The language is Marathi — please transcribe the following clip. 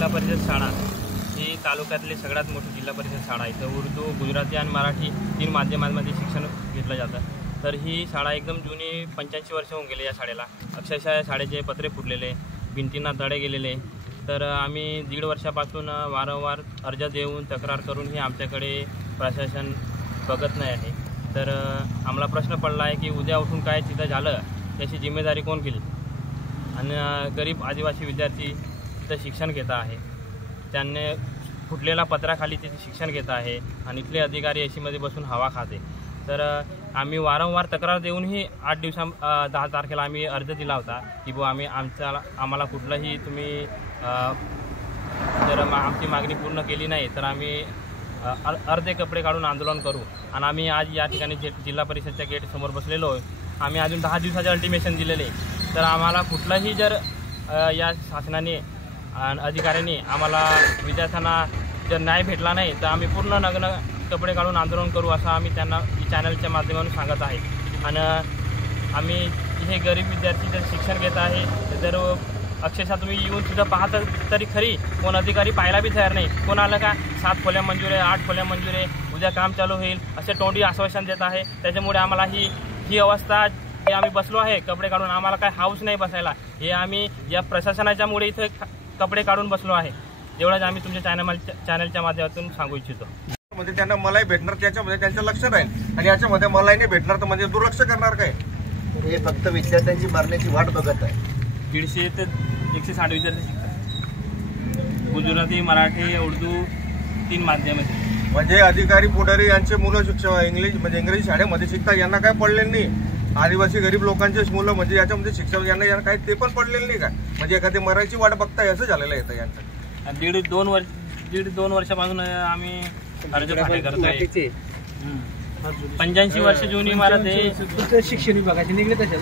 जिल्हा परिषद शाळा ही तालुक्यातली सगळ्यात मोठी जिल्हा परिषद शाळा आहे। इथं उर्दू, गुजराती आणि मराठी 3 माध्यमांमध्ये शिक्षण घेतलं जातं। तर ही शाळा एकदम जुनी 85 वर्ष होऊन गेले या शाळेला। अक्षरशः या शाळेचे पत्रे फुटलेले, भिंतींना तडे गेलेले। तर आम्ही 1.5 वर्षापासून वारंवार अर्ज देऊन तक्रार करूनही आमच्याकडे प्रशासन बघत नाही आहे। तर आम्हाला प्रश्न पडला आहे की उद्या उठून काय तिथं झालं याची जिम्मेदारी कोण घेईल। आणि गरीब आदिवासी विद्यार्थी तिथं शिक्षण घेत आहे, त्यांनी फुटलेल्या पत्राखाली तिथे शिक्षण घेत आहे आणि इथले अधिकारी एसीमध्ये बसून हवा खाते। तर आम्ही वारंवार तक्रार देऊनही 10 तारखेला आम्ही अर्ज दिला होता की बुवा आम्हाला कुठलंही तुम्ही जर आमची मागणी पूर्ण केली नाही तर आम्ही अर्धे कपडे काढून आंदोलन करू। आणि आम्ही आज या ठिकाणी जिल्हा परिषदच्या गेटसमोर बसलेलो आहे। आम्ही अजून 10 दिवसाचे अल्टिमेशन दिलेले, तर आम्हाला कुठलाही जर या शासनाने अधिकाऱ्यांनी आम्हाला विद्यार्थ्यांना जर न्याय भेटला नाही तर आम्ही पूर्ण नग्न कपडे काढून आंदोलन करू असं आम्ही त्यांना चॅनलच्या माध्यमातून सांगत आहे। आणि आम्ही हे गरीब विद्यार्थी जर शिक्षण घेत आहे तर अक्षरशः तुम्ही येऊन सुद्धा पाहता तरी खरी कोण अधिकारी पाहायला बी तयार नाही। कोण आलं का 7 खोल्या मंजूर आहे, 8 खोल्या मंजूर आहे, उद्या काम चालू होईल असे तोंडी आश्वासन देत आहे। त्याच्यामुळे आम्हाला ही अवस्था जे आम्ही बसलो आहे कपडे काढून, आम्हाला काय हाऊस नाही बसायला। हे आम्ही या प्रशासनाच्यामुळे इथे कपडे काढून बसलो आहे। एवढंच आम्ही तुमच्या चॅनलच्या माध्यमातून सांगू इच्छितो। म्हणजे त्यांना मलाई भेटणार त्याच्यामध्ये त्यांचं लक्ष राहील आणि याच्यामध्ये मलाई नाही भेटणार तर म्हणजे दुर्लक्ष करणार काय? हे फक्त विद्यार्थ्यांची मरण्याची वाट बघत आहे। 150 ते 160 विद्यार्थी शिकतात, गुजराती, मराठी, उर्दू 3 माध्यमामध्ये। म्हणजे अधिकारी पुढारी यांचे मुलं इंग्लिश म्हणजे इंग्रजी शाळेमध्ये शिकतात, यांना काय पडलेलं नाही। आदिवासी गरीब लोकांचे मुलं म्हणजे याच्यामध्ये शिक्षण यांना काय ते पण पडलेलं नाही का? म्हणजे एखादी मराठी वाट बघताय असं झालेलं आहे यांचं। 1.5-2 वर्षापासून आम्ही अर्ज पाठे करतोय। 85 वर्ष जुनी इमारत आहे। शिक्षण विभागाचे निघले तसे